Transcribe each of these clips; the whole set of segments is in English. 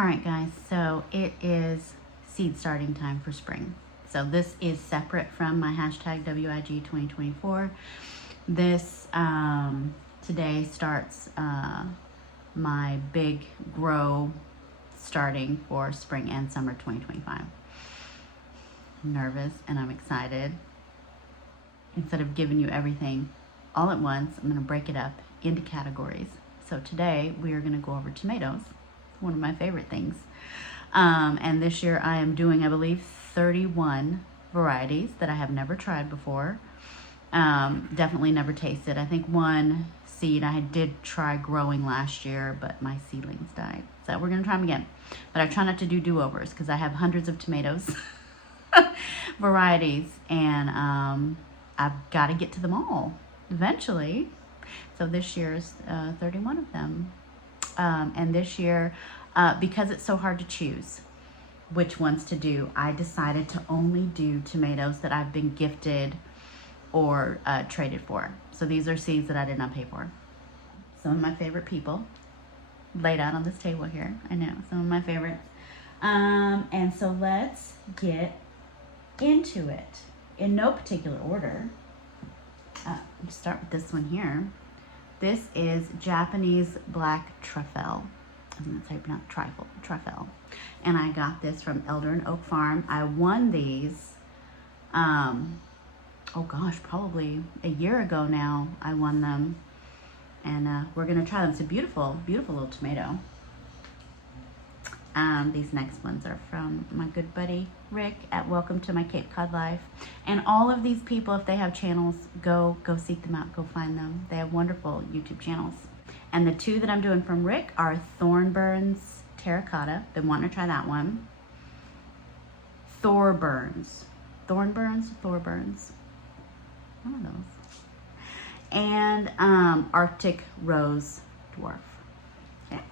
All right, guys, so it is seed starting time for spring. So this is separate from my hashtag WIG 2024. This today starts my big grow starting for spring and summer 2025. I'm nervous and I'm excited. Instead of giving you everything all at once, I'm going to break it up into categories. So today we are going to go over tomatoes, one of my favorite things. And this year I am doing, I believe, 31 varieties that I have never tried before. Definitely never tasted. I think one seed I did try growing last year, but my seedlings died. So we're going to try them again. But I try not to do do-overs because I have hundreds of tomatoes varieties, and I've got to get to them all eventually. So this year's 31 of them. And this year, because it's so hard to choose which ones to do, I decided to only do tomatoes that I've been gifted or traded for. So these are seeds that I did not pay for. Some of my favorite people laid out on this table here. I know, some of my favorites. And so let's get into it in no particular order. Let's start with this one here. This is Japanese black truffle. I think that's how you pronounce truffle. And I got this from Elder and Oak Farm. I won these, oh gosh, probably a year ago now. I won them, and we're gonna try them. It's a beautiful, beautiful little tomato. These next ones are from my good buddy Rick at Welcome to My Cape Cod Life. And all of these people, if they have channels, go seek them out, go find them. They have wonderful YouTube channels. And the two that I'm doing from Rick are Thornburns Terracotta. Been wanting to try that one. Thorburns. Thornburns? Thorburns. One of those. And Arctic Rose Dwarf. Okay.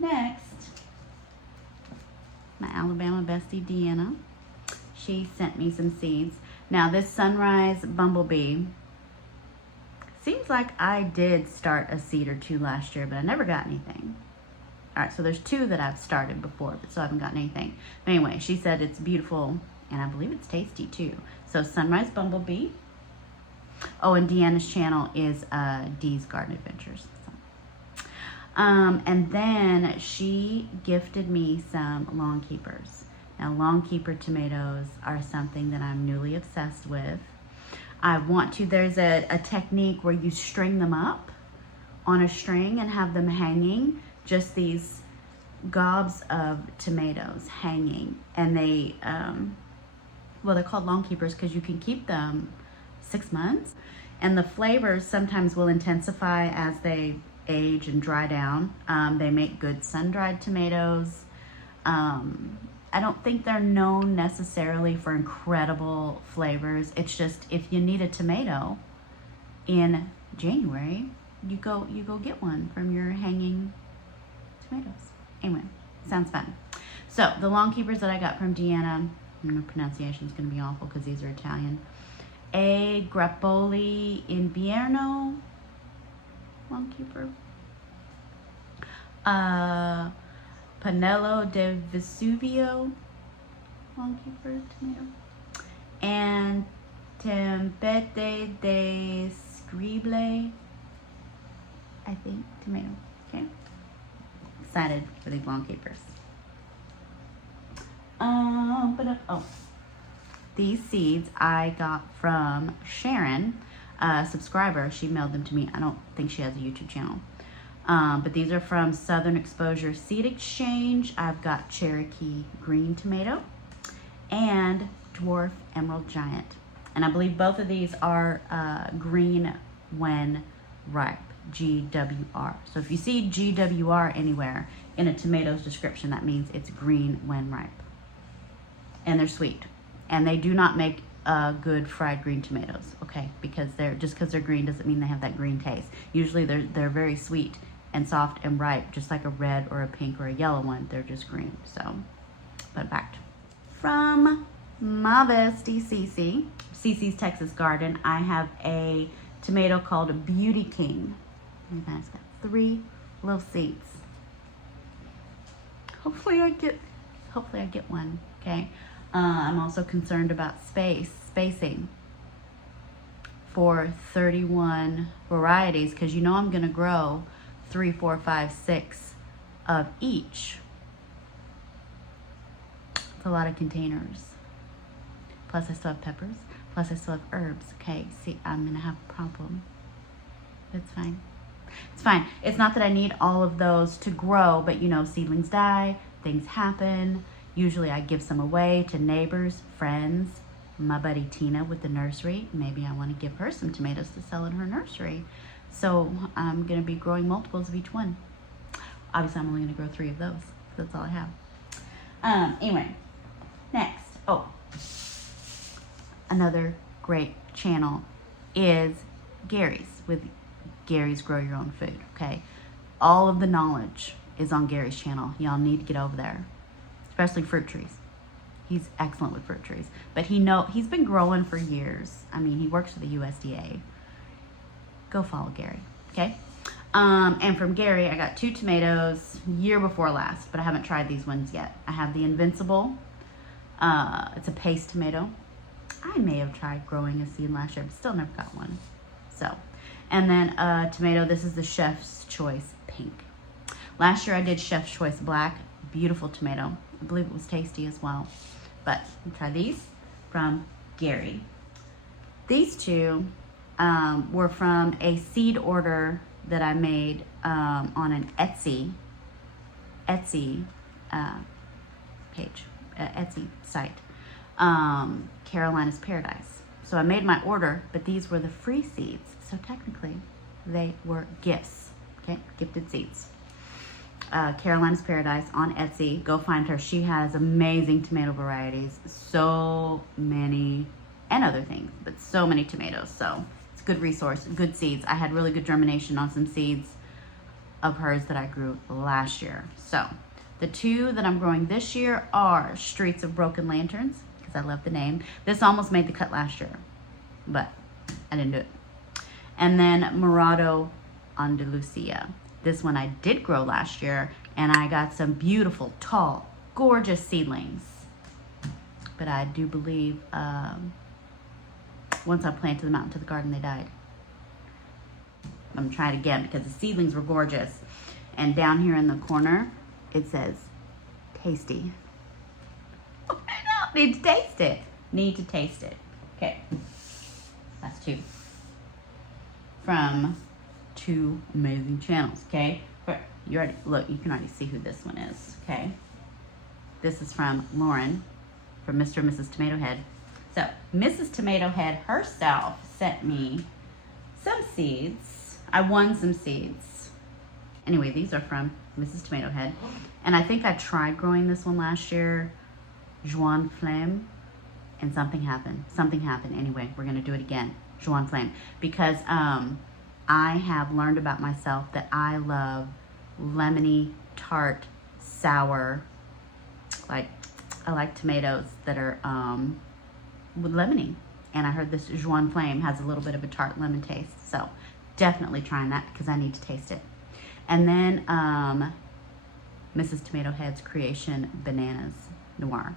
Next, my Alabama bestie Deanna. She sent me some seeds. Now this Sunrise Bumblebee, seems like I did start a seed or two last year, but I never got anything. All right, so there's two that I've started before, but still haven't gotten anything. But anyway, she said it's beautiful, and I believe it's tasty too. So Sunrise Bumblebee. Oh, and Deanna's channel is Dee's Garden Adventures. And then she gifted me some Long Keepers. Now, Long Keeper tomatoes are something that I'm newly obsessed with. I want to, there's a technique where you string them up on a string and have them hanging, just these gobs of tomatoes hanging. And they, well, they're called Long Keepers because you can keep them 6 months. And the flavors sometimes will intensify as they age and dry down. They make good sun-dried tomatoes. I don't think they're known necessarily for incredible flavors. It's just if you need a tomato in January, you go get one from your hanging tomatoes. Anyway, sounds fun. So the Long Keepers that I got from Deanna, my pronunciation is going to be awful because these are Italian. A Grappoli Invierno Long Keeper. Panello de Vesuvio Long Keeper tomato. And Tempete de Scrible, I think, tomato. Okay. Excited for these Long Keepers. These seeds I got from Sharon, a subscriber. She mailed them to me. I don't think she has a YouTube channel. But these are from Southern Exposure Seed Exchange. I've got Cherokee Green Tomato and Dwarf Emerald Giant. And I believe both of these are green when ripe, GWR. So if you see GWR anywhere in a tomato's description, that means it's green when ripe. And they're sweet. And they do not make good fried green tomatoes, okay? Because just because they're green doesn't mean they have that green taste. Usually they're very sweet and soft and ripe, just like a red or a pink or a yellow one. They're just green. So, fun fact. From my bestie Cece's Texas Garden, I have a tomato called Beauty King. And that's got 3 little seeds. Hopefully I get one, okay? I'm also concerned about spacing for 31 varieties, because you know I'm gonna grow 3, 4, 5, 6 of each. It's a lot of containers. Plus I still have peppers. Plus I still have herbs. Okay, see, I'm gonna have a problem. It's fine. It's fine. It's not that I need all of those to grow, but you know, seedlings die, things happen. Usually I give some away to neighbors, friends, my buddy Tina with the nursery. Maybe I want to give her some tomatoes to sell in her nursery. So I'm gonna be growing multiples of each one. Obviously I'm only gonna grow 3 of those. That's all I have. Anyway, next. Oh, another great channel is Gary's, with Gary's Grow Your Own Food, okay? All of the knowledge is on Gary's channel. Y'all need to get over there, especially fruit trees. He's excellent with fruit trees, but he's been growing for years. I mean, he works for the USDA. Go follow Gary, okay? And from Gary, I got 2 tomatoes year before last, but I haven't tried these ones yet. I have the Invincible. It's a paste tomato. I may have tried growing a seed last year, but still never got one. So, and then a tomato, this is the Chef's Choice Pink. Last year I did Chef's Choice Black, beautiful tomato. I believe it was tasty as well. But try these from Gary. These 2 were from a seed order that I made on an Etsy page, Etsy site. Carolina's Paradise. So I made my order, but these were the free seeds. So technically they were gifts, okay? Gifted seeds. Carolina's Paradise on Etsy. Go find her. She has amazing tomato varieties. So many, and other things, but so many tomatoes. So it's a good resource, good seeds. I had really good germination on some seeds of hers that I grew last year. So the 2 that I'm growing this year are Streets of Broken Lanterns, because I love the name. This almost made the cut last year, but I didn't do it. And then Morado Andalusia. This one I did grow last year, and I got some beautiful, tall, gorgeous seedlings. But I do believe once I planted them out into the garden, they died. I'm gonna try it again because the seedlings were gorgeous. And down here in the corner, it says, tasty. I know, need to taste it. Need to taste it. Okay, that's 2. From 2 amazing channels, okay? You already, look, you can already see who this one is, okay? This is from Lauren, from Mr. and Mrs. Tomato Head. So, Mrs. Tomato Head herself sent me some seeds. I won some seeds. Anyway, these are from Mrs. Tomato Head. And I think I tried growing this one last year, Joan Flame, and something happened. Something happened. Anyway, we're gonna do it again, Joan Flame, because I have learned about myself that I love lemony, tart, sour, I like tomatoes that are with lemony. And I heard this Joan Flame has a little bit of a tart lemon taste. So definitely trying that because I need to taste it. And then Mrs. Tomato Head's Creation Bananas Noir.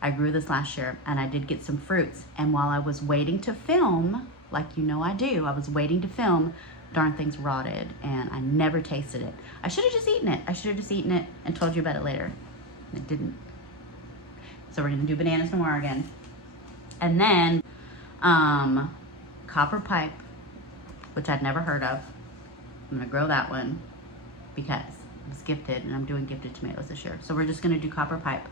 I grew this last year and I did get some fruits. And while I was waiting to film, like you know I do, I was waiting to film, darn things rotted and I never tasted it. I should have just eaten it. I should have just eaten it and told you about it later. It didn't. So we're gonna do Bananas Noir again. And then Copper Pipe, which I'd never heard of. I'm gonna grow that one because it was gifted and I'm doing gifted tomatoes this year. So we're just gonna do Copper Pipe.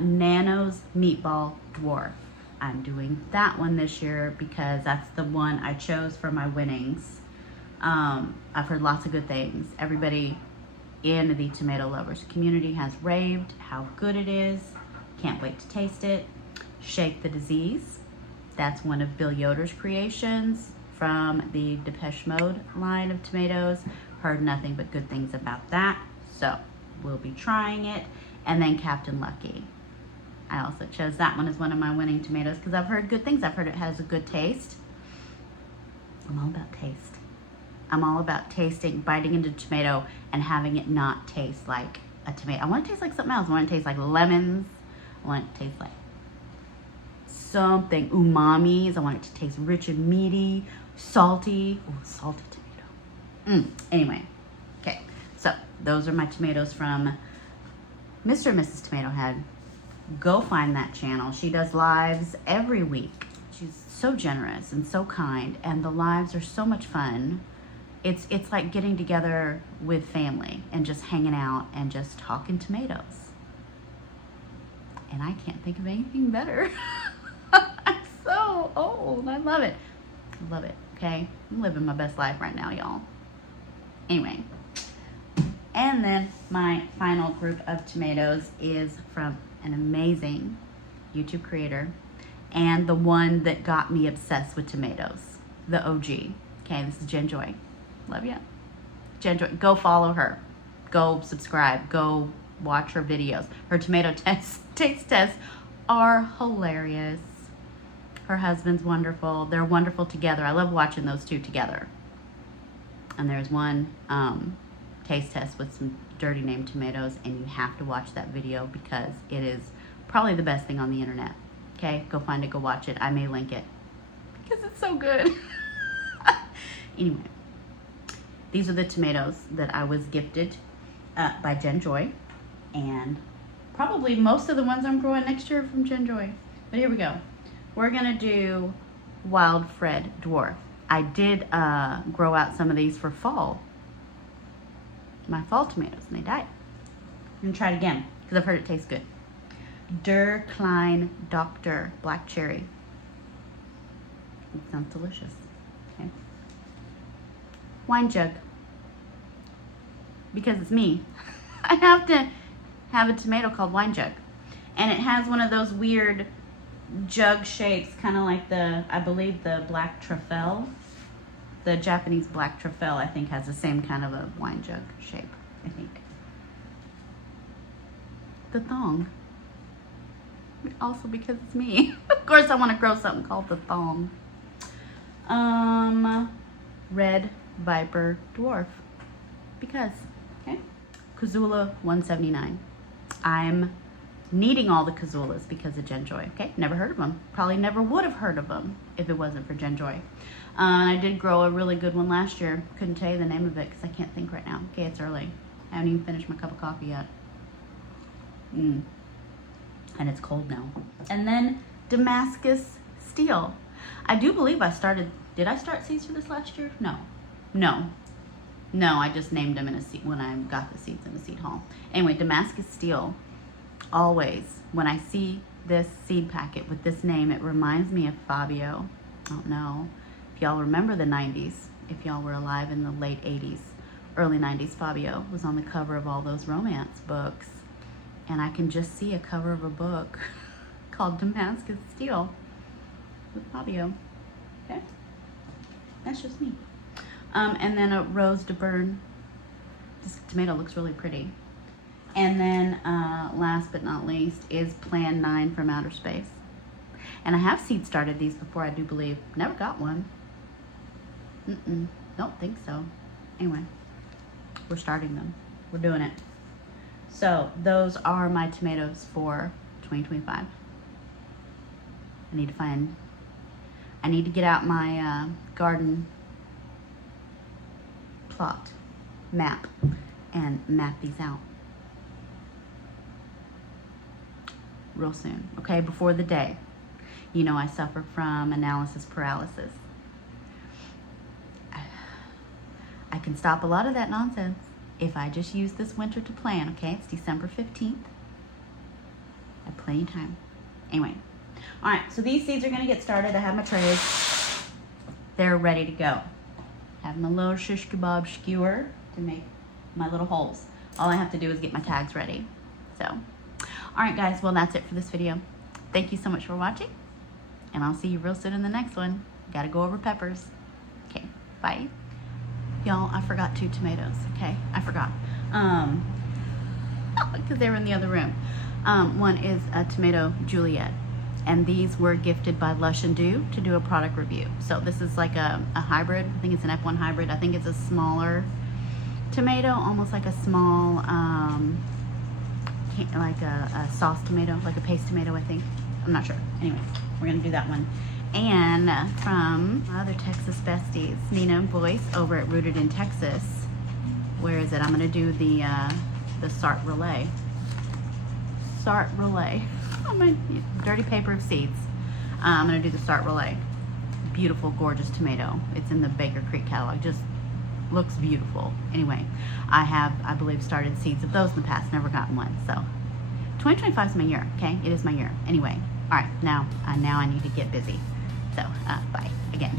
Nano's Meatball Dwarf. I'm doing that one this year because that's the one I chose for my winnings. I've heard lots of good things. Everybody in the tomato lovers community has raved how good it is. Can't wait to taste it. Shake the Disease. That's one of Bill Yoder's creations from the Depeche Mode line of tomatoes. Heard nothing but good things about that. So we'll be trying it. And then Captain Lucky. I also chose that one as one of my winning tomatoes because I've heard good things. I've heard it has a good taste. I'm all about taste. I'm all about tasting, biting into tomato and having it not taste like a tomato. I want it to taste like something else. I want it to taste like lemons. I want it to taste like something umamis. I want it to taste rich and meaty, salty. Oh, salty tomato. Anyway, okay. So those are my tomatoes from Mr. and Mrs. Tomato Head. Go find that channel. She does lives every week. She's so generous and so kind, and the lives are so much fun. It's like getting together with family and just hanging out and just talking tomatoes. And I can't think of anything better. I'm so old. I love it. I love it. Okay? I'm living my best life right now, y'all. Anyway. And then my final group of tomatoes is from an amazing YouTube creator and the one that got me obsessed with tomatoes, the OG. Okay, this is Jen Joy. Love ya. Jen Joy. Go follow her. Go subscribe. Go watch her videos. Her tomato taste tests are hilarious. Her husband's wonderful. They're wonderful together. I love watching those two together. And there's one taste test with some dirty name tomatoes, and you have to watch that video because it is probably the best thing on the internet. Okay, go find it, go watch it. I may link it because it's so good. Anyway, these are the tomatoes that I was gifted by Jen Joy, and probably most of the ones I'm growing next year are from Jen Joy. But here we go. We're gonna do Wild Fred Dwarf. I did grow out some of these for fall. My fall tomatoes, and they died. I'm gonna try it again because I've heard it tastes good. Der Klein Doctor Black Cherry. It sounds delicious. Okay. Wine jug. Because it's me, I have to have a tomato called wine jug, and it has one of those weird jug shapes, kind of like I believe the black truffle. The Japanese black truffle, I think, has the same kind of a wine jug shape, I think. The thong. Also because it's me. Of course I want to grow something called the thong. Red Viper Dwarf. Because, okay. Kazula 179. I'm needing all the Kazulas because of Jen Joy. Okay, never heard of them. Probably never would have heard of them if it wasn't for Jen Joy. I did grow a really good one last year. Couldn't tell you the name of it because I can't think right now. Okay, it's early. I haven't even finished my cup of coffee yet. And it's cold now. And then Damascus Steel. I do believe did I start seeds for this last year? No, I just named them in a seed when I got the seeds in the seed haul. Anyway, Damascus Steel. Always, when I see this seed packet with this name, it reminds me of Fabio. I don't know if y'all remember the 90s, if y'all were alive in the late 80s, early 90s. Fabio was on the cover of all those romance books, and I can just see a cover of a book called Damascus Steel with Fabio. Okay, that's just me. And then a Rose de Bern. This tomato looks really pretty. And then last but not least is Plan 9 from Outer Space. And I have seed started these before, I do believe. Never got one. Don't think so. Anyway, we're starting them. We're doing it. So those are my tomatoes for 2025. I need to get out my garden plot map and map these out real soon, okay, before the day. You know I suffer from analysis paralysis. I can stop a lot of that nonsense if I just use this winter to plan, okay? It's December 15th. I have plenty of time. Anyway, all right, so these seeds are gonna get started. I have my trays. They're ready to go. I have my little shish kebab skewer to make my little holes. All I have to do is get my tags ready. So, all right, guys, well, that's it for this video. Thank you so much for watching, and I'll see you real soon in the next one. Gotta go over peppers. Okay, bye. Y'all, I forgot 2 tomatoes, okay? I forgot. Because they were in the other room. One is a tomato Juliet, and these were gifted by Lush and Dew to do a product review. So this is like a hybrid. I think it's an F1 hybrid. I think it's a smaller tomato, almost like a small a sauce tomato, like a paste tomato, I think. I'm not sure. Anyway, we're gonna do that one. And from my other Texas besties, Nina and Boyce over at Rooted in Texas. Where is it? I'm gonna do the Sartre Relais. Sartre Relais. Oh, my dirty paper of seeds. I'm gonna do the Sartre Relais. Beautiful, gorgeous tomato. It's in the Baker Creek catalog. Just looks beautiful. Anyway, I have, I believe, started seeds of those in the past. Never gotten one. So 2025 is my year. Okay, it is my year. Anyway, all right. Now I need to get busy. So bye again.